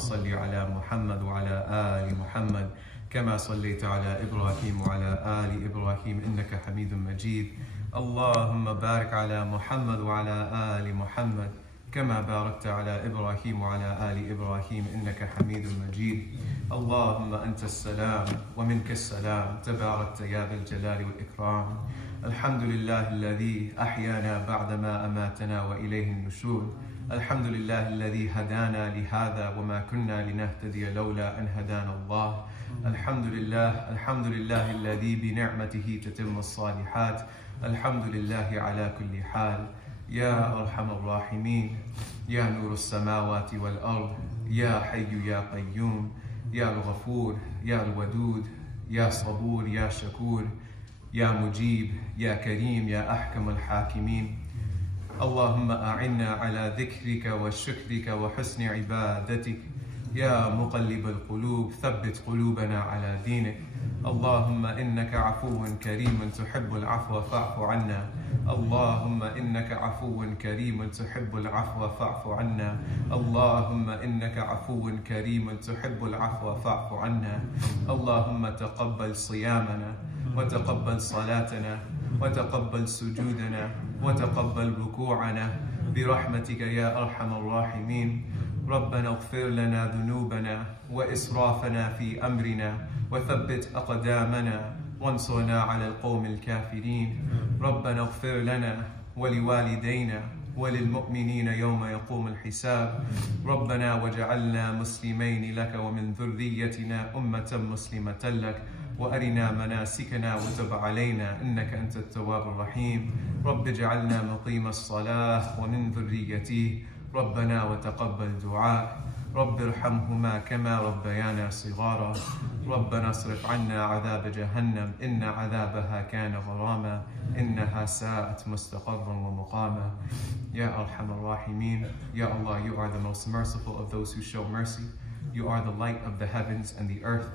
صل على محمد وعلى آل محمد كما صليت على إبراهيم وعلى آل إبراهيم إنك حميد مجيد. اللهم بارك على محمد وعلى آل محمد كما باركت على إبراهيم وعلى آل إبراهيم إنك حميد مجيد. اللهم أنت السلام ومنك السلام تباركت يا ذا الجلال والإكرام. الحمد لله الذي أحيانا بعدما أماتنا وإليه النشور. الحمد لله الذي هدانا لهذا وما كنا لنهتدي لولا أن هدانا الله. الحمد لله الذي بنعمته تتم الصالحات. الحمد لله على كل حال. يا أرحم الراحمين، يا نور السماوات والأرض، يا حي يا قيوم، يا الغفور، يا الودود، يا صبور، يا شكور، يا مجيب، يا كريم، يا أحكم الحاكمين. اللهم أعنا على ذكرك وشكرك وحسن عبادتك. يا مقلب القلوب ثبت قلوبنا على دينك. اللهم إنك عفو كريم تحب العفو فاعف عنا. اللهم إنك عفو كريم تحب العفو فاعف عنا. اللهم إنك عفو كريم تحب العفو فاعف عنا. اللهم تقبل صيامنا وتقبل صلاتنا وتقبل سجودنا وتقبل ركوعنا برحمتك يا أرحم الراحمين. ربنا اغفر لنا ذنوبنا وإسرافنا في أمرنا وثبت أقدامنا وانصرنا على القوم الكافرين. ربنا اغفر لنا ولوالدينا وللمؤمنين يوم يقوم الحساب. ربنا واجعلنا مسلمين لك ومن ذريتنا أمة مسلمة لك وأرنا مناسكنا وتب علينا إنك أنت التواب الرحيم. رب اجعلنا مقيم الصلاة ومن ذريتي. ربنا وتقبل دعاء. رب ارحمهما كما ربيانا صغارا. ربنا اصرف عنا عذاب جهنم إن عذابها كان غراما إنها ساءت مستقرا ومقاما. يا أرحم الراحمين. Ya Allah, you are the most merciful of those who show mercy. You are the light of the heavens and the earth.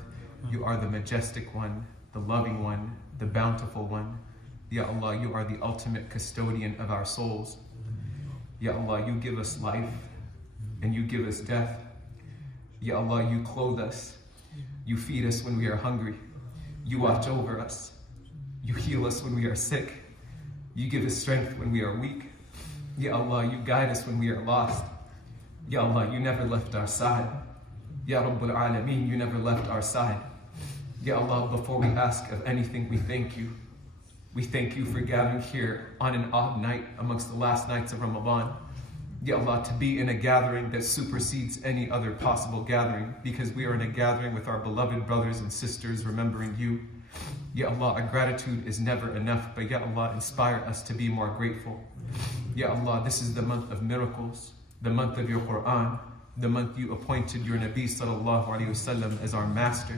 You are the majestic one, the loving one, the bountiful one. Ya Allah, you are the ultimate custodian of our souls. Ya Allah, you give us life and you give us death. Ya Allah, you clothe us. You feed us when we are hungry. You watch over us. You heal us when we are sick. You give us strength when we are weak. Ya Allah, you guide us when we are lost. Ya Allah, you never left our side. Ya Rabbul Alameen, you never left our side. Ya Allah, before we ask of anything, we thank you. We thank you for gathering here on an odd night amongst the last nights of Ramadan. Ya Allah, to be in a gathering that supersedes any other possible gathering, because we are in a gathering with our beloved brothers and sisters remembering you. Ya Allah, our gratitude is never enough, but Ya Allah, inspire us to be more grateful. Ya Allah, this is the month of miracles, the month of your Qur'an, the month you appointed your Nabi sallallahu alayhi wasallam as our master.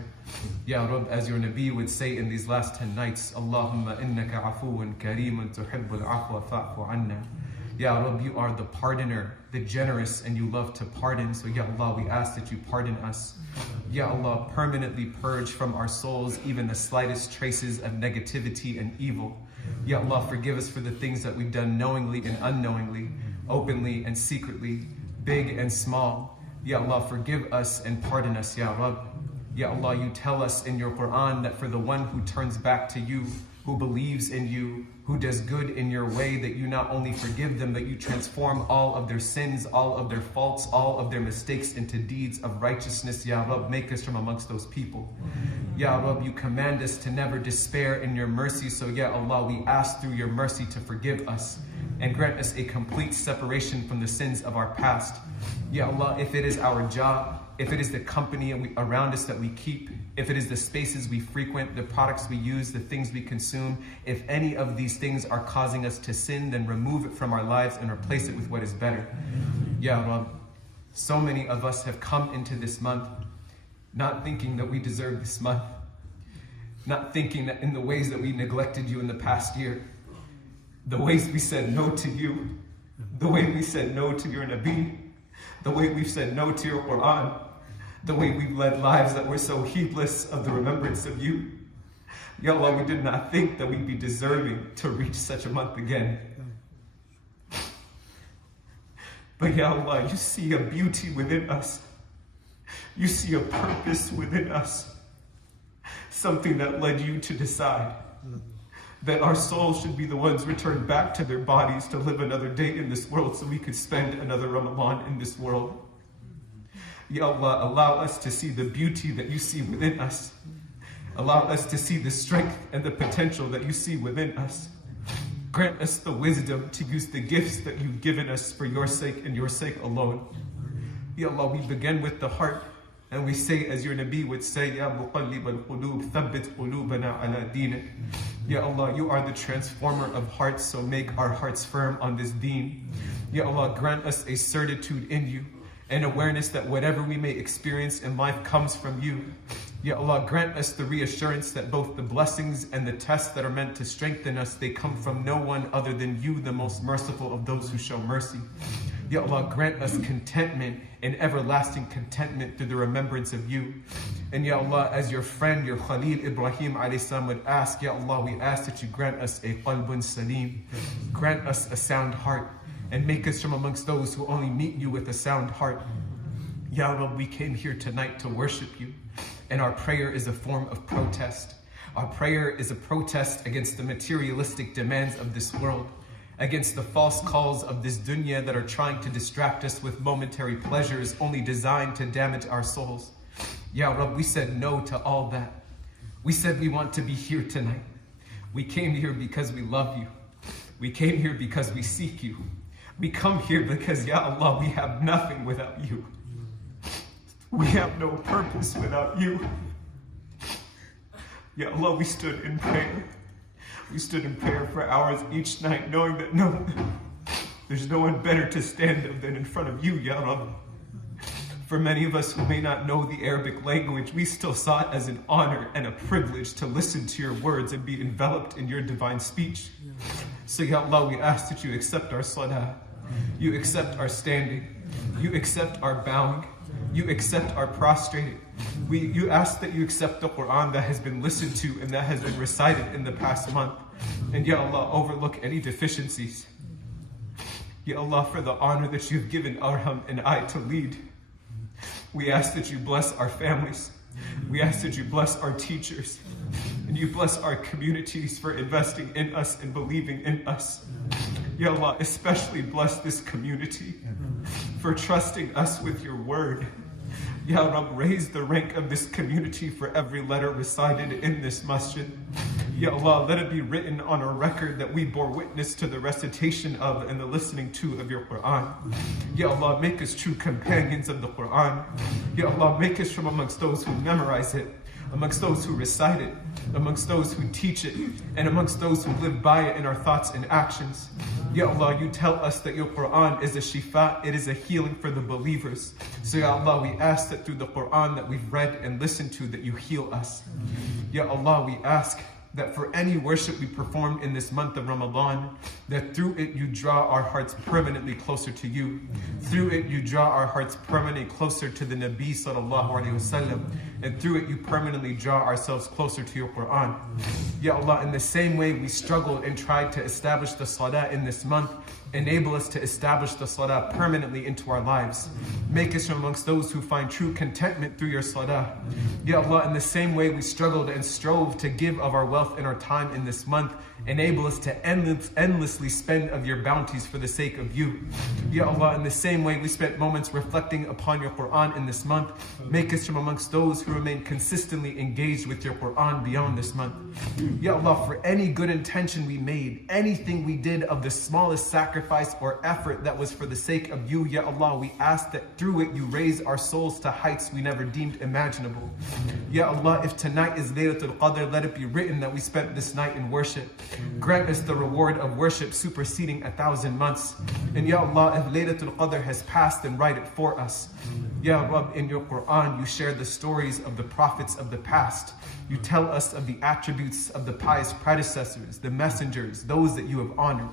Ya Rabb, as your Nabi would say in these last 10 nights, Allahumma innaka afuun kareemun tuhibbul afwa fa'fu anna. Ya Rabb, you are the pardoner, the generous, and you love to pardon. So Ya Allah, we ask that you pardon us. Ya Allah, permanently purge from our souls even the slightest traces of negativity and evil. Ya Allah, forgive us for the things that we've done knowingly and unknowingly, openly and secretly, big and small. Ya Allah, forgive us and pardon us, Ya Rabb. Ya Allah, you tell us in your Qur'an that for the one who turns back to you, who believes in you, who does good in your way, that you not only forgive them, but you transform all of their sins, all of their faults, all of their mistakes into deeds of righteousness. Ya Rabb, make us from amongst those people. Ya Rabb, you command us to never despair in your mercy. So Ya Allah, we ask through your mercy to forgive us and grant us a complete separation from the sins of our past. Ya Allah, if it is our job, if it is the company around us that we keep, if it is the spaces we frequent, the products we use, the things we consume, if any of these things are causing us to sin, then remove it from our lives and replace it with what is better. Ya Rabb, so many of us have come into this month not thinking that we deserve this month, not thinking that in the ways that we neglected you in the past year, the ways we said no to you, the way we said no to your Nabi, the way we've said no to your Qur'an, the way we've led lives that were so heedless of the remembrance of you. Ya Allah, we did not think that we'd be deserving to reach such a month again. But Ya Allah, you see a beauty within us. You see a purpose within us, something that led you to decide that our souls should be the ones returned back to their bodies to live another day in this world so we could spend another Ramadan in this world. Ya Allah, allow us to see the beauty that you see within us. Allow us to see the strength and the potential that you see within us. Grant us the wisdom to use the gifts that you've given us for your sake and your sake alone. Ya Allah, we begin with the heart and we say, as your Nabi would say, Ya muqallib al-qulub, thabbit qulubana ala dinik. Ya Allah, you are the transformer of hearts, so make our hearts firm on this deen. Ya Allah, grant us a certitude in you, and awareness that whatever we may experience in life comes from you. Ya Allah, grant us the reassurance that both the blessings and the tests that are meant to strengthen us, they come from no one other than you, the most merciful of those who show mercy. Ya Allah, grant us contentment and everlasting contentment through the remembrance of you. And Ya Allah, as your friend, your Khalil Ibrahim alayhi salam would ask, Ya Allah, we ask that you grant us a qalbun salim, grant us a sound heart, and make us from amongst those who only meet you with a sound heart. Ya Rabb, we came here tonight to worship you, and our prayer is a form of protest. Our prayer is a protest against the materialistic demands of this world, against the false calls of this dunya that are trying to distract us with momentary pleasures only designed to damage our souls. Ya Rabb, we said no to all that. We said we want to be here tonight. We came here because we love you. We came here because we seek you. We come here because, Ya Allah, we have nothing without you. We have no purpose without you. Ya Allah, we stood in prayer. We stood in prayer for hours each night, knowing that there's no one better to stand of than in front of you, Ya Rabb. For many of us who may not know the Arabic language, we still saw it as an honor and a privilege to listen to your words and be enveloped in your divine speech. So Ya Allah, we ask that you accept our salah, you accept our standing, you accept our bowing, you accept our prostrating. You ask that you accept the Qur'an that has been listened to and that has been recited in the past month. And Ya Allah, overlook any deficiencies. Ya Allah, for the honor that you've given Arham and I to lead, we ask that you bless our families. We ask that you bless our teachers. And you bless our communities for investing in us and believing in us. Ya Allah, especially bless this community for trusting us with your word. Ya Rabb, raise the rank of this community for every letter recited in this masjid. Ya Allah, let it be written on a record that we bore witness to the recitation of and the listening to of your Qur'an. Ya Allah, make us true companions of the Qur'an. Ya Allah, make us from amongst those who memorize it, amongst those who recite it, amongst those who teach it, and amongst those who live by it in our thoughts and actions. Ya Allah, you tell us that your Qur'an is a shifa, it is a healing for the believers. So Ya Allah, we ask that through the Qur'an that we've read and listened to, that you heal us. Ya Allah, we ask that for any worship we perform in this month of Ramadan, that through it you draw our hearts permanently closer to you. Through it you draw our hearts permanently closer to the Nabi sallallahu alayhi wasallam. And through it you permanently draw ourselves closer to your Qur'an. Ya Allah, in the same way we struggled and tried to establish the salah in this month, enable us to establish the salah permanently into our lives. Make us from amongst those who find true contentment through your salah. Ya Allah, in the same way we struggled and strove to give of our wealth and our time in this month, enable us to endlessly spend of your bounties for the sake of you. Ya Allah, in the same way we spent moments reflecting upon your Qur'an in this month, make us from amongst those who remain consistently engaged with your Qur'an beyond this month. Ya Allah, for any good intention we made, anything we did of the smallest sacrifice or effort that was for the sake of you, Ya Allah, we ask that through it you raise our souls to heights we never deemed imaginable. Ya Allah, if tonight is Laylatul Qadr, let it be written that we spent this night in worship. Grant us the reward of worship superseding 1,000 months. And Ya Allah, if Laylatul Qadr has passed, then write it for us. Ya Rabb, in your Qur'an, you share the stories of the prophets of the past. You tell us of the attributes of the pious predecessors, the messengers, those that you have honored.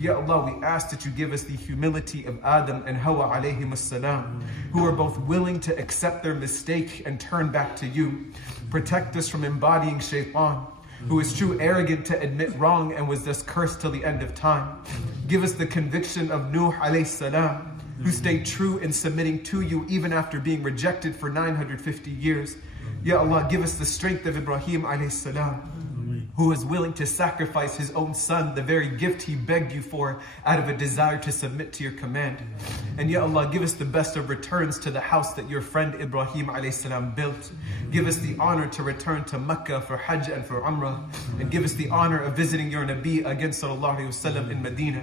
Ya Allah, we ask that you give us the humility of Adam and Hawa alayhim as-salam, who are both willing to accept their mistake and turn back to you. Protect us from embodying shaitan, who is too arrogant to admit wrong and was thus cursed till the end of time. Give us the conviction of Nuh alayhi salam, who stayed true in submitting to you even after being rejected for 950 years. Ya Allah, give us the strength of Ibrahim alayhi salam, who was willing to sacrifice his own son, the very gift he begged you for, out of a desire to submit to your command. And Ya Allah, give us the best of returns to the house that your friend Ibrahim alayhi salam built. Give us the honor to return to Mecca for Hajj and for Umrah. And give us the honor of visiting your Nabi again sallallahu alayhi wasallam in Medina.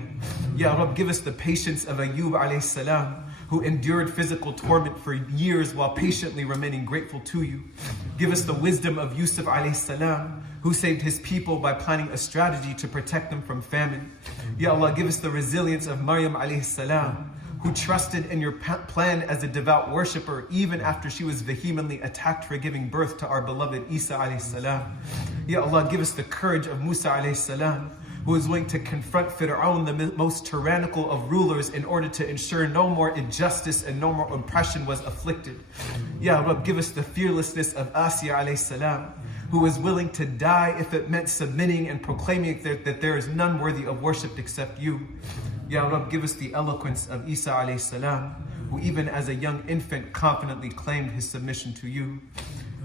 Ya Rabb, give us the patience of Ayyub alayhi salam, who endured physical torment for years while patiently remaining grateful to you. Give us the wisdom of Yusuf alayhi salam, who saved his people by planning a strategy to protect them from famine. Ya Allah, give us the resilience of Maryam alayhi salam, who trusted in your plan as a devout worshipper even after she was vehemently attacked for giving birth to our beloved Isa alayhi salam. Ya Allah, give us the courage of Musa alayhi salam, who was willing to confront Fir'aun, the most tyrannical of rulers, in order to ensure no more injustice and no more oppression was afflicted. Ya Rabb, give us the fearlessness of Asiya alayhi salam, who was willing to die if it meant submitting and proclaiming that there is none worthy of worship except you. Ya Rabb, give us the eloquence of Isa alayhi salam, who even as a young infant confidently claimed his submission to you.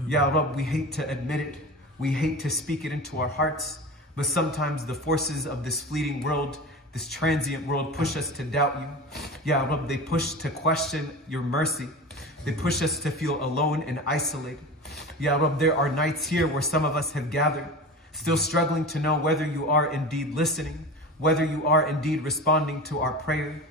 Ya Rabb, we hate to admit it, we hate to speak it into our hearts, but sometimes the forces of this fleeting world, this transient world, push us to doubt you. Ya Rabb, they push to question your mercy. They push us to feel alone and isolated. Ya Rabb, there are nights here where some of us have gathered, still struggling to know whether you are indeed listening, whether you are indeed responding to our prayer.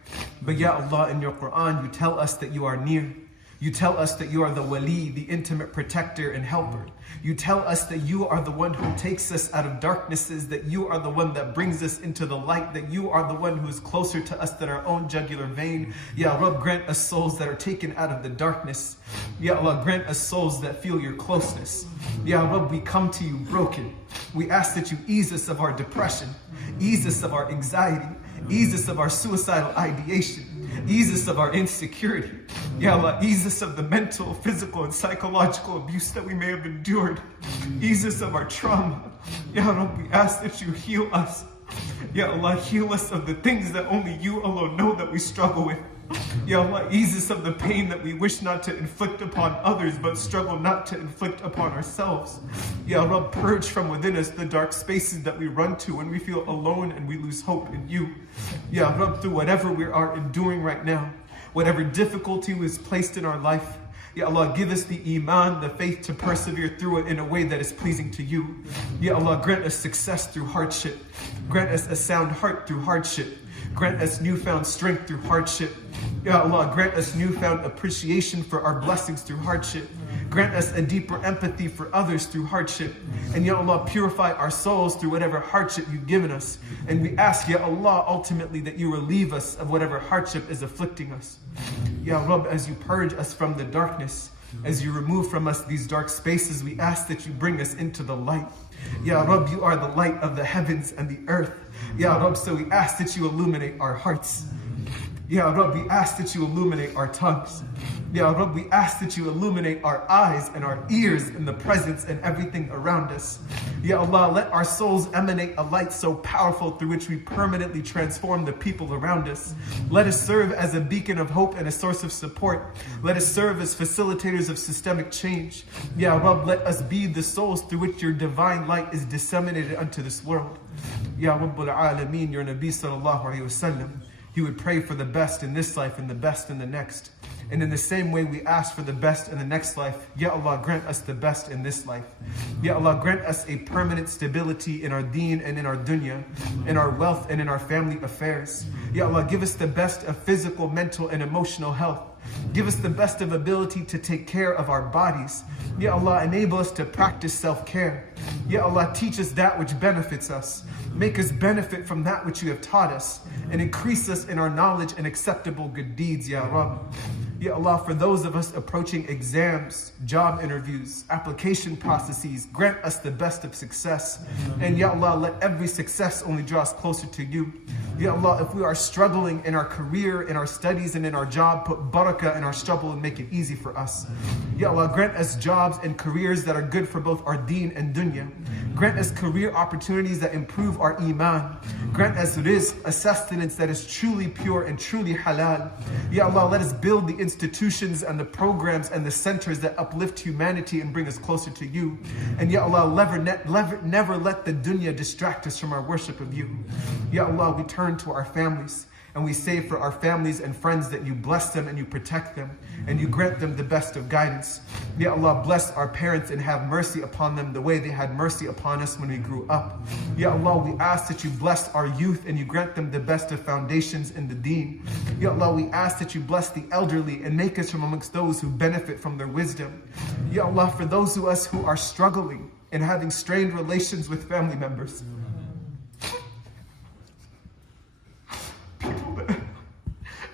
But Ya Allah, in your Qur'an, you tell us that you are near. You tell us that you are the wali, the intimate protector and helper. You tell us that you are the one who takes us out of darknesses, that you are the one that brings us into the light, that you are the one who is closer to us than our own jugular vein. Ya Rabb, grant us souls that are taken out of the darkness. Ya Allah, grant us souls that feel your closeness. Ya Rabb, we come to you broken. We ask that you ease us of our depression, ease us of our anxiety, ease us of our suicidal ideation, ease us of our insecurity. Ya Allah, ease us of the mental, physical, and psychological abuse that we may have endured. Ease us of our trauma. Ya Rabbi, we ask that you heal us. Ya Allah, heal us of the things that only you alone know that we struggle with. Ya Allah, ease us of the pain that we wish not to inflict upon others, but struggle not to inflict upon ourselves. Ya Rabb, purge from within us the dark spaces that we run to when we feel alone and we lose hope in you. Ya Rabb, through whatever we are enduring right now, whatever difficulty was placed in our life, Ya Allah, give us the iman, the faith to persevere through it in a way that is pleasing to you. Ya Allah, grant us success through hardship. Grant us a sound heart through hardship. Grant us newfound strength through hardship. Ya Allah, grant us newfound appreciation for our blessings through hardship. Grant us a deeper empathy for others through hardship. And Ya Allah, purify our souls through whatever hardship you've given us. And we ask, Ya Allah, ultimately that you relieve us of whatever hardship is afflicting us. Ya Rabb, as you purge us from the darkness, as you remove from us these dark spaces, we ask that you bring us into the light. Ya Rabb, you are the light of the heavens and the earth. Ya Rabb, so we ask that you illuminate our hearts. Ya Rabb, we ask that you illuminate our tongues. Ya Rabb, we ask that you illuminate our eyes and our ears in the presence and everything around us. Ya Allah, let our souls emanate a light so powerful through which we permanently transform the people around us. Let us serve as a beacon of hope and a source of support. Let us serve as facilitators of systemic change. Ya Rabb, let us be the souls through which your divine light is disseminated unto this world. Ya Rabbul Alameen, your Nabi sallallahu alayhi wa sallam, he would pray for the best in this life and the best in the next. And in the same way we ask for the best in the next life, Ya Allah, grant us the best in this life. Ya Allah, grant us a permanent stability in our deen and in our dunya, in our wealth and in our family affairs. Ya Allah, give us the best of physical, mental, and emotional health. Give us the best of ability to take care of our bodies. Ya Allah, enable us to practice self-care. Ya Allah, teach us that which benefits us. Make us benefit from that which you have taught us, and increase us in our knowledge and acceptable good deeds, Ya Rabb. Ya Allah, for those of us approaching exams, job interviews, application processes, grant us the best of success. And Ya Allah, let every success only draw us closer to you. Ya Allah, if we are struggling in our career, in our studies, and in our job, put barakah barakah in our struggle and make it easy for us. Ya Allah, grant us jobs and careers that are good for both our deen and dunya. Grant us career opportunities that improve our iman. Grant us rizq, a sustenance that is truly pure and truly halal. Ya Allah, let us build the institutions and the programs and the centers that uplift humanity and bring us closer to you. And Ya Allah, never let the dunya distract us from our worship of you. Ya Allah, we turn to our families. And we say for our families and friends that you bless them and you protect them and you grant them the best of guidance. Ya Allah, bless our parents and have mercy upon them the way they had mercy upon us when we grew up. Ya Allah, we ask that you bless our youth and you grant them the best of foundations in the deen. Ya Allah, we ask that you bless the elderly and make us from amongst those who benefit from their wisdom. Ya Allah, for those of us who are struggling and having strained relations with family members,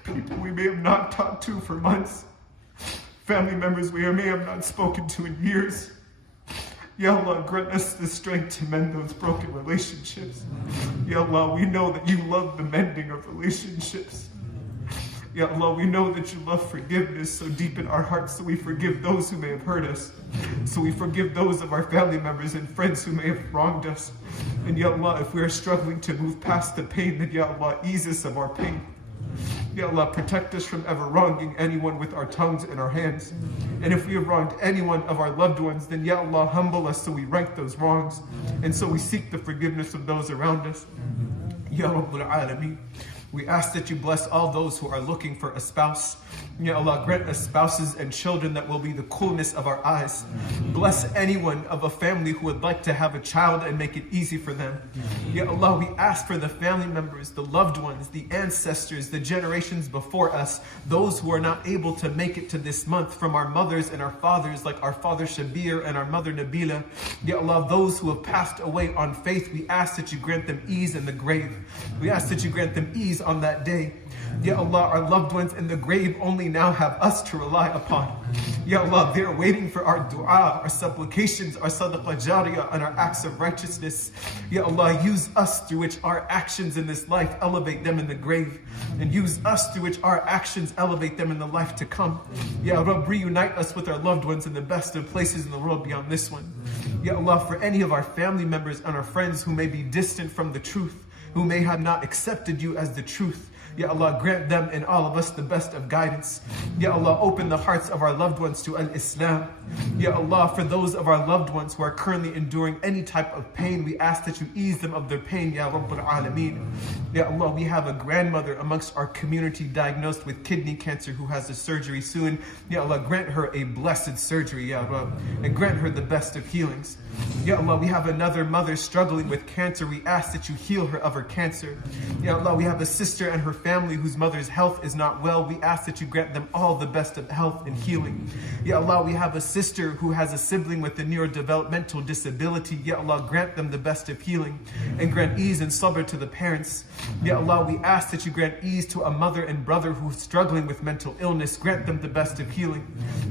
people we may have not talked to for months, family members we may have not spoken to in years. Ya Allah, grant us the strength to mend those broken relationships. Ya Allah, we know that you love the mending of relationships. Ya Allah, we know that you love forgiveness, so deepen our hearts so we forgive those who may have hurt us. So we forgive those of our family members and friends who may have wronged us. And Ya Allah, if we are struggling to move past the pain, then Ya Allah, ease us of our pain. Ya Allah, protect us from ever wronging anyone with our tongues and our hands. And if we have wronged anyone of our loved ones, then Ya Allah, humble us so we right those wrongs. And so we seek the forgiveness of those around us. Ya Rabbul Alameen. We ask that you bless all those who are looking for a spouse. Ya Allah, grant us spouses and children that will be the coolness of our eyes. Bless anyone of a family who would like to have a child and make it easy for them. Ya Allah, we ask for the family members, the loved ones, the ancestors, the generations before us, those who are not able to make it to this month, from our mothers and our fathers, like our father Shabir and our mother Nabila. Ya Allah, those who have passed away on faith, we ask that you grant them ease in the grave. We ask that you grant them ease on that day. Ya Allah, our loved ones in the grave only now have us to rely upon. Ya Allah, they are waiting for our dua, our supplications, our sadaqah jariyah, and our acts of righteousness. Ya Allah, use us through which our actions in this life elevate them in the grave, and use us through which our actions elevate them in the life to come. Ya Rabb, reunite us with our loved ones in the best of places in the world beyond this one. Ya Allah, for any of our family members and our friends who may be distant from the truth, who may have not accepted you as the truth, Ya Allah, grant them and all of us the best of guidance. Ya Allah, open the hearts of our loved ones to Al-Islam. Ya Allah, for those of our loved ones who are currently enduring any type of pain, we ask that you ease them of their pain, Ya Rabbul Alameen. Ya Allah, we have a grandmother amongst our community diagnosed with kidney cancer who has a surgery soon. Ya Allah, grant her a blessed surgery, Ya Rabb, and grant her the best of healings. Ya Allah, we have another mother struggling with cancer. We ask that you heal her of her cancer. Ya Allah, we have a sister and her family whose mother's health is not well. We ask that you grant them all the best of health and healing. Ya Allah, we have a sister who has a sibling with a neurodevelopmental disability. Ya Allah, grant them the best of healing and grant ease and sabr to the parents. Ya Allah, we ask that you grant ease to a mother and brother who's struggling with mental illness. Grant them the best of healing.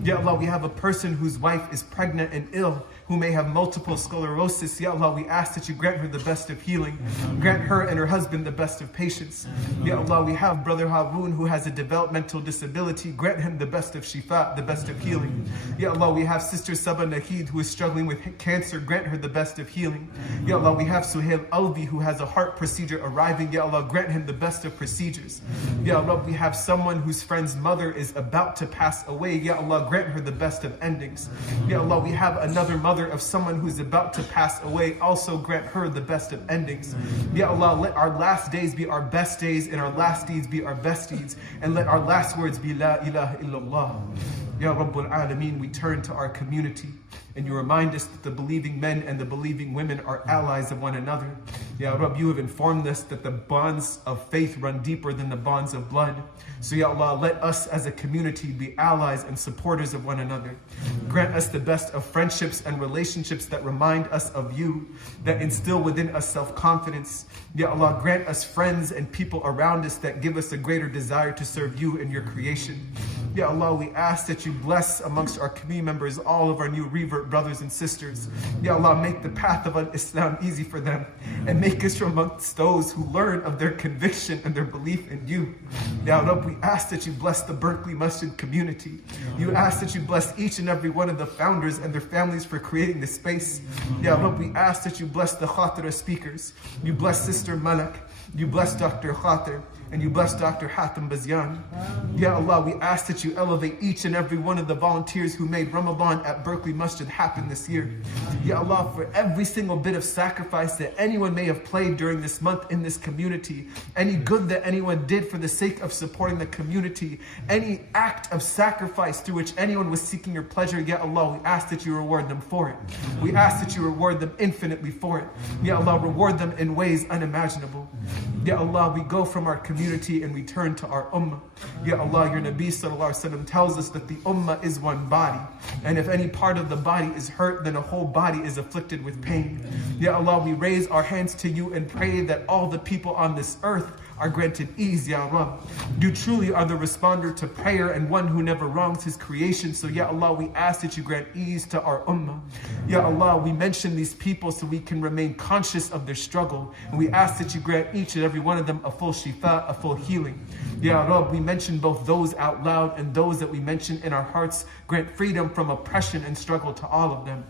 Ya Allah, we have a person whose wife is pregnant and ill, who may have multiple sclerosis. Ya Allah, we ask that you grant her the best of healing. Grant her and her husband the best of patience. Ya Allah, we have brother Haroon who has a developmental disability. Grant him the best of shifa, the best of healing. Ya Allah, we have sister Saba Nahid who is struggling with cancer. Grant her the best of healing. Ya Allah, we have Suhail Alvi who has a heart procedure arriving. Ya Allah, grant him the best of procedures. Ya Allah, we have someone whose friend's mother is about to pass away. Ya Allah, grant her the best of endings. Ya Allah, we have another mother of someone who's about to pass away. Also grant her the best of endings. Ya Allah, let our last days be our best days and our last deeds be our best deeds, and let our last words be La ilaha illallah. Ya Rabbul Alameen, we turn to our community and you remind us that the believing men and the believing women are allies of one another. Ya Rabb, you have informed us that the bonds of faith run deeper than the bonds of blood. So Ya Allah, let us as a community be allies and supporters of one another. Grant us the best of friendships and relationships that remind us of you, that instill within us self-confidence. Ya Allah, grant us friends and people around us that give us a greater desire to serve you and your creation. Ya Allah, we ask that you bless amongst our community members all of our new revert brothers and sisters. Ya Allah, make the path of Islam easy for them and make make us from amongst those who learn of their conviction and their belief in you. Ya Rab, we ask that you bless the Berkeley Masjid community. You ask that you bless each and every one of the founders and their families for creating this space. Ya Rab, we ask that you bless the Khatira speakers. You bless Sister Malak. You bless Dr. Khatir, and you bless Dr. Hatem Bazian. Ya Allah, we ask that you elevate each and every one of the volunteers who made Ramadan at Berkeley Masjid happen this year. Ya Allah, for every single bit of sacrifice that anyone may have played during this month in this community, any good that anyone did for the sake of supporting the community, any act of sacrifice through which anyone was seeking your pleasure, Ya Allah, we ask that you reward them for it. We ask that you reward them infinitely for it. Ya Allah, reward them in ways unimaginable. Ya Allah, we go from our community and we turn to our ummah. Ya Allah, your Nabi Sallallahu Alaihi Wasallam tells us that the ummah is one body. And if any part of the body is hurt, then a whole body is afflicted with pain. Ya Allah, we raise our hands to you and pray that all the people on this earth are granted ease, Ya Rab. You truly are the responder to prayer and one who never wrongs his creation. So Ya Allah, we ask that you grant ease to our ummah. Ya Allah, we mention these people so we can remain conscious of their struggle. And we ask that you grant each and every one of them a full shifa, a full healing. Ya Rab, we mention both those out loud and those that we mention in our hearts. Grant freedom from oppression and struggle to all of them.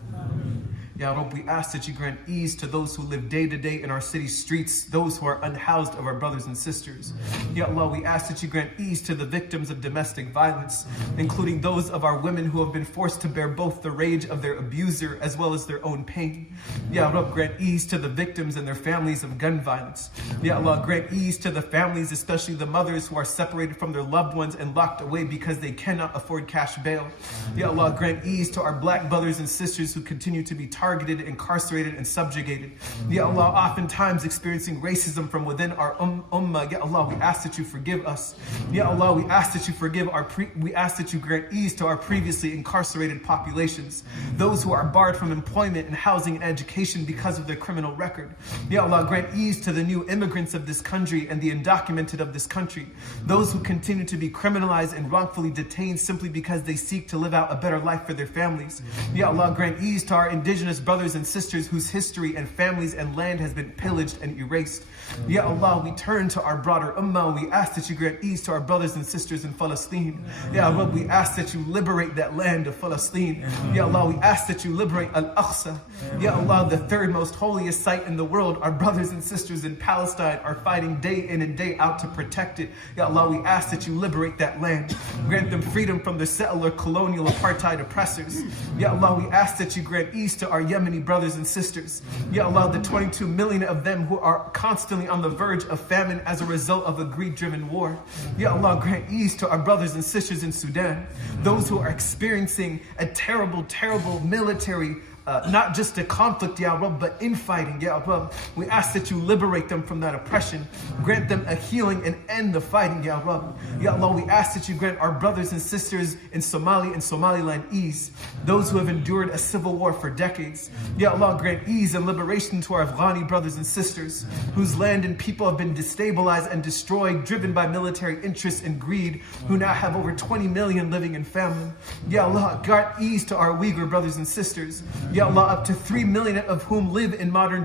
Ya Rab, we ask that you grant ease to those who live day to day in our city streets, those who are unhoused of our brothers and sisters. Ya Allah, we ask that you grant ease to the victims of domestic violence, including those of our women who have been forced to bear both the rage of their abuser as well as their own pain. Ya Rab, grant ease to the victims and their families of gun violence. Ya Allah, grant ease to the families, especially the mothers who are separated from their loved ones and locked away because they cannot afford cash bail. Ya Allah, grant ease to our black brothers and sisters who continue to be targeted, incarcerated, and subjugated. Ya Allah, oftentimes experiencing racism from within our ummah. Ya Allah, we ask that you forgive us. Ya Allah, we ask that you forgive we ask that you grant ease to our previously incarcerated populations, those who are barred from employment and housing and education because of their criminal record. Ya Allah, grant ease to the new immigrants of this country and the undocumented of this country, those who continue to be criminalized and wrongfully detained simply because they seek to live out a better life for their families. Ya Allah, grant ease to our indigenous brothers and sisters whose history and families and land has been pillaged and erased. Ya Allah, we turn to our broader ummah. We ask that you grant ease to our brothers and sisters in Palestine. Ya Allah, we ask that you liberate that land of Palestine. Ya Allah, we ask that you liberate Al-Aqsa. Ya Allah, the third most holiest site in the world. Our brothers and sisters in Palestine are fighting day in and day out to protect it. Ya Allah, we ask that you liberate that land. Grant them freedom from the settler, colonial, apartheid oppressors. Ya Allah, we ask that you grant ease to our Yemeni brothers and sisters. Ya Allah, the 22 million of them who are constantly on the verge of famine as a result of a greed-driven war. Ya Allah, grant ease to our brothers and sisters in Sudan, those who are experiencing a terrible, terrible military not just a conflict, Ya Rab, but infighting, Ya Rab. We ask that you liberate them from that oppression. Grant them a healing and end the fighting, Ya Rab. Ya Allah, we ask that you grant our brothers and sisters in Somalia and Somaliland ease, those who have endured a civil war for decades. Ya Allah, grant ease and liberation to our Afghani brothers and sisters, whose land and people have been destabilized and destroyed, driven by military interests and greed, who now have over 20 million living in famine. Ya Allah, grant ease to our Uyghur brothers and sisters. Ya Allah, up to 3 million of whom live in modern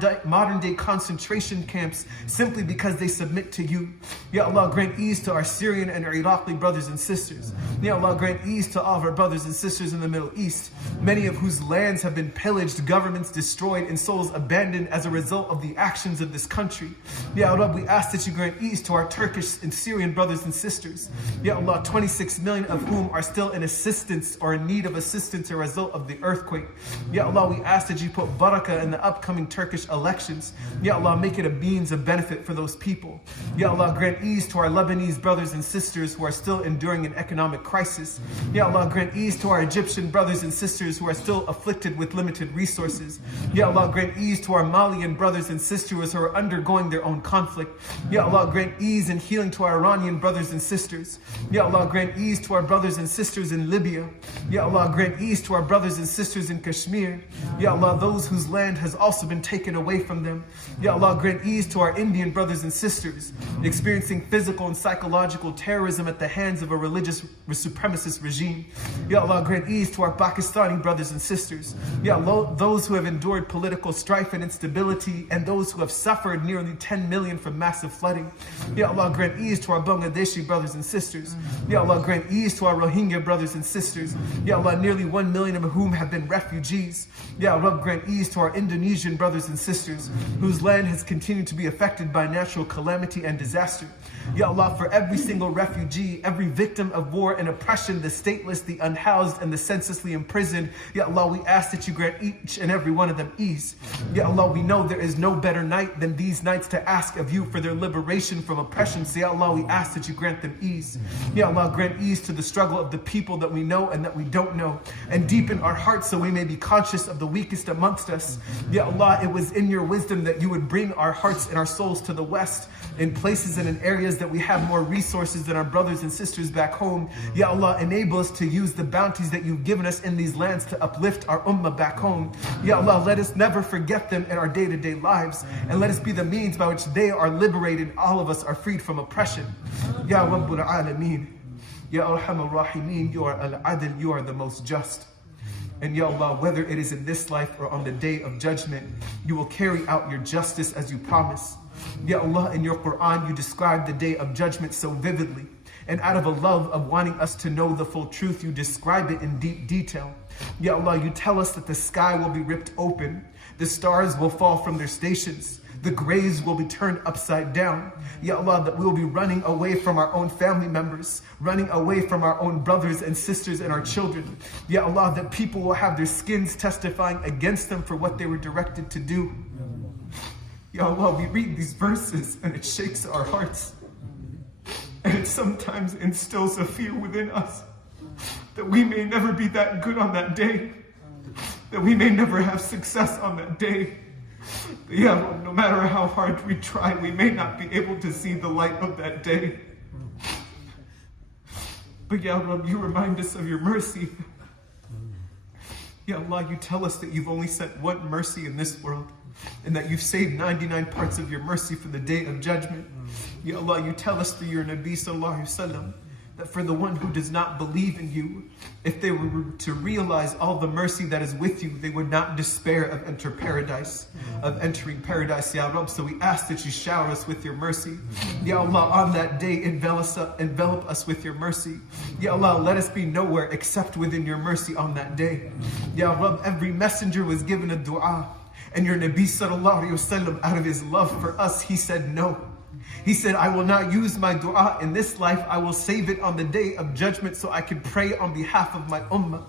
day concentration camps simply because they submit to you. Ya Allah, grant ease to our Syrian and our Iraqi brothers and sisters. Ya Allah, grant ease to all of our brothers and sisters in the Middle East, many of whose lands have been pillaged, governments destroyed, and souls abandoned as a result of the actions of this country. Ya Allah, we ask that you grant ease to our Turkish and Syrian brothers and sisters. Ya Allah, 26 million of whom are still in assistance or in need of assistance as a result of the earthquake. Ya Allah, we ask that you put barakah in the upcoming Turkish elections. Ya Allah, make it a means of benefit for those people. Ya Allah, grant ease to our Lebanese brothers and sisters who are still enduring an economic crisis. Ya Allah, grant ease to our Egyptian brothers and sisters who are still afflicted with limited resources. Ya Allah, grant ease to our Malian brothers and sisters who are undergoing their own conflict. Ya Allah, grant ease and healing to our Iranian brothers and sisters. Ya Allah, grant ease to our brothers and sisters in Libya. Ya Allah, grant ease to our brothers and sisters in Kashmir. Ya Allah, those whose land has also been taken away from them. Ya Allah, grant ease to our Indian brothers and sisters experiencing physical and psychological terrorism at the hands of a religious supremacist regime. Ya Allah, grant ease to our Pakistani brothers and sisters. Ya Allah, those who have endured political strife and instability, and those who have suffered nearly 10 million from massive flooding. Ya Allah, grant ease to our Bangladeshi brothers and sisters. Ya Allah, grant ease to our Rohingya brothers and sisters. Ya Allah, nearly 1 million of whom have been refugees. Ya Rabb, grant ease to our Indonesian brothers and sisters, whose land has continued to be affected by natural calamity and disaster. Ya Allah, for every single refugee, every victim of war and oppression, the stateless, the unhoused, and the senselessly imprisoned, Ya Allah, we ask that you grant each and every one of them ease. Ya Allah, we know there is no better night than these nights to ask of you for their liberation from oppression. So Ya Allah, we ask that you grant them ease. Ya Allah, grant ease to the struggle of the people that we know and that we don't know, and deepen our hearts so we may be conscious of the weakest amongst us. Ya Allah, it was in your wisdom that you would bring our hearts and our souls to the West, in places and in areas that we have more resources than our brothers and sisters back home. Ya Allah, enable us to use the bounties that you've given us in these lands to uplift our ummah back home. Ya Allah, let us never forget them in our day-to-day lives, and let us be the means by which they are liberated, all of us are freed from oppression. Ya Rabbul Alameen, Ya Arhamar Rahimeen, you are Al-Adil, you are the most just. And Ya Allah, whether it is in this life or on the day of judgment, you will carry out your justice as you promise. Ya Allah, in your Qur'an, you describe the day of judgment so vividly. And out of a love of wanting us to know the full truth, you describe it in deep detail. Ya Allah, you tell us that the sky will be ripped open, the stars will fall from their stations, the graves will be turned upside down. Ya Allah, that we will be running away from our own family members, running away from our own brothers and sisters and our children. Ya Allah, that people will have their skins testifying against them for what they were directed to do. Ya Allah, we read these verses and it shakes our hearts. And it sometimes instills a fear within us that we may never be that good on that day, that we may never have success on that day. Ya Allah, no matter how hard we try, we may not be able to see the light of that day. But Ya Allah, you remind us of your mercy. Ya Allah, you tell us that you've only sent one mercy in this world, and that you've saved 99 parts of your mercy for the day of judgment. Ya Allah, you tell us through your Nabi Sallallahu Alaihi Wasallam that for the one who does not believe in you, if they were to realize all the mercy that is with you, they would not despair of entering paradise. Ya Rabb, so we ask that you shower us with your mercy. Ya Allah, on that day, envelop us with your mercy. Ya Allah, let us be nowhere except within your mercy on that day. Ya Rabb, every messenger was given a dua, and your Nabi Sallallahu Alaihi Wasallam, out of his love for us, he said no. He said, I will not use my dua in this life, I will save it on the day of judgment so I can pray on behalf of my ummah.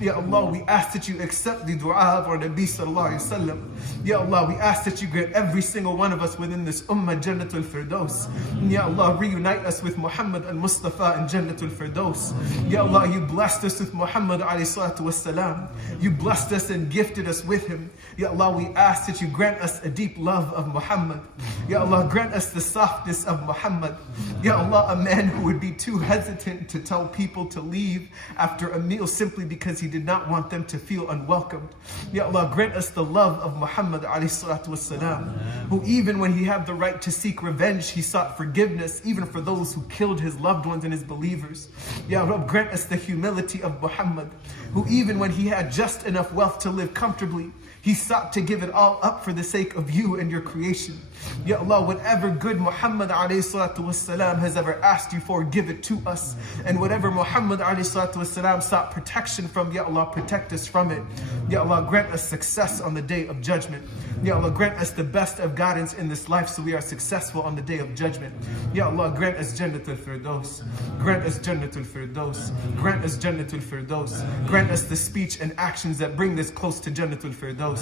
Ya Allah, we ask that you accept the dua of our Nabi Sallallahu Alaihi Wasallam. Ya Allah, we ask that you grant every single one of us within this ummah Jannatul Firdaus. Ya Allah, reunite us with Muhammad al-Mustafa in Jannatul Firdaus. Ya Allah, you blessed us with Muhammad alayhi salatu wassalam. You blessed us and gifted us with him. Ya Allah, we ask that you grant us a deep love of Muhammad. Ya Allah, grant us the softness of Muhammad. Ya Allah, a man who would be too hesitant to tell people to leave after a meal simply because he did not want them to feel unwelcomed. Ya Allah, grant us the love of Muhammad alayhi salatu wassalam, who even when he had the right to seek revenge, he sought forgiveness even for those who killed his loved ones and his believers. Ya Rabb, grant us the humility of Muhammad, who even when he had just enough wealth to live comfortably, he sought to give it all up for the sake of you and your creation. Ya Allah, whatever good Muhammad ﷺ has ever asked you for, give it to us. And whatever Muhammad ﷺ sought protection from, Ya Allah, protect us from it. Ya Allah, grant us success on the day of judgment. Ya Allah, grant us the best of guidance in this life so we are successful on the day of judgment. Ya Allah, grant us Jannatul Firdaus. Grant us Jannatul Firdaus. Grant us Jannatul Firdaus. Grant us the speech and actions that bring us close to Jannatul Firdaus.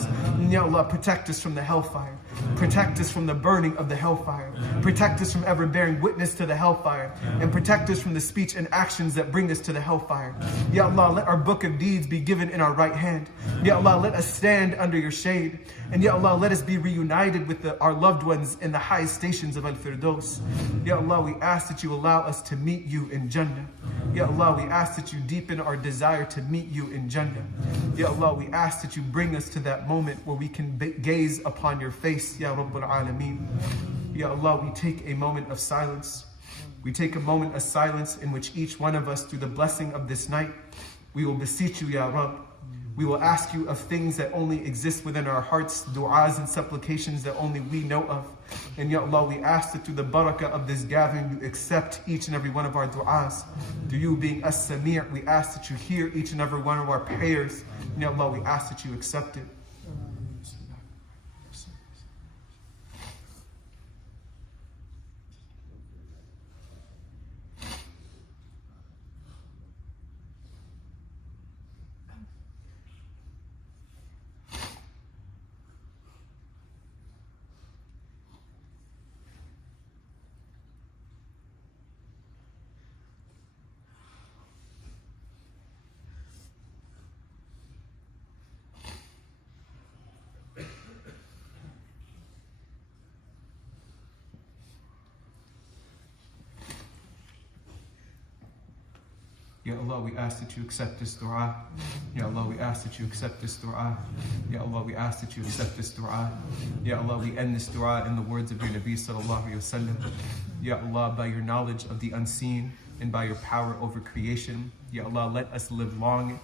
Ya Allah, protect us from the hellfire. Protect us from the burning of the hellfire. Protect us from ever bearing witness to the hellfire. And protect us from the speech and actions that bring us to the hellfire. Ya Allah, let our book of deeds be given in our right hand. Ya Allah, let us stand under your shade. And Ya Allah, let us be reunited with our loved ones in the highest stations of Al-Firdaus. Ya Allah, we ask that you allow us to meet you in Jannah. Ya Allah, we ask that you deepen our desire to meet you in Jannah. Ya Allah, we ask that you bring us to that moment where we can gaze upon your face, Ya Rabbul Alameen. Ya Allah, we take a moment of silence. We take a moment of silence in which each one of us, through the blessing of this night, we will beseech you, Ya Rabb. We will ask you of things that only exist within our hearts, du'as and supplications that only we know of. And Ya Allah, we ask that through the barakah of this gathering, you accept each and every one of our du'as. Through you being as-Sami', we ask that you hear each and every one of our prayers. And Ya Allah, we ask that you accept it. Ya Allah, we ask that you accept this dua. Ya Allah, we ask that you accept this dua. Ya Allah, we ask that you accept this dua. Ya Allah, we end this dua in the words of your Nabi sallallahu alayhi wa sallam. Ya Allah, by your knowledge of the unseen and by your power over creation, Ya Allah, let us live long.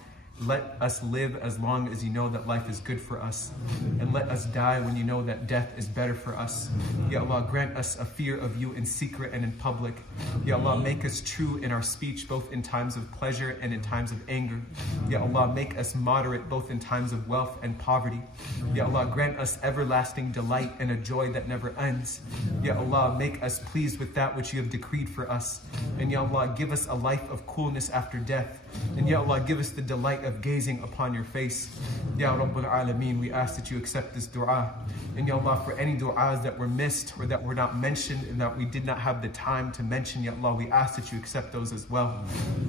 Let us live as long as you know that life is good for us. And let us die when you know that death is better for us. Ya Allah, grant us a fear of you in secret and in public. Ya Allah, make us true in our speech, both in times of pleasure and in times of anger. Ya Allah, make us moderate both in times of wealth and poverty. Ya Allah, grant us everlasting delight and a joy that never ends. Ya Allah, make us pleased with that which you have decreed for us. And Ya Allah, give us a life of coolness after death. And Ya Allah, give us the delight of gazing upon your face. Ya Rabbul Alameen, we ask that you accept this dua. And Ya Allah, for any du'as that were missed or that were not mentioned and that we did not have the time to mention, Ya Allah, we ask that you accept those as well.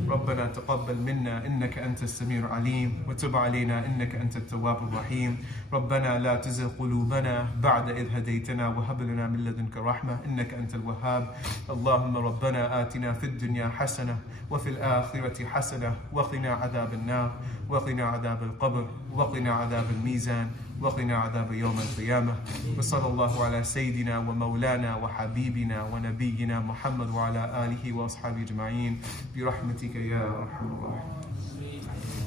ربنا تقبل منا إنك أنت السميع العليم وتب علينا إنك أنت التواب الرحيم ربنا لا تزغ قلوبنا بعد إذ هديتنا وهب لنا من لدنك رحمة إنك أنت الوهاب اللهم ربنا آتنا في الدنيا حسنة وفي الآخرة حسنة وقنا عذاب النار وقنا عذاب القبر وقنا عذاب الميزان وقنا عذاب يوم القيامة وصلى الله على سيدنا ومولانا وحبيبنا ونبينا محمد وعلى آله وأصحابه أجمعين برحمتك يا أرحم الراحمين.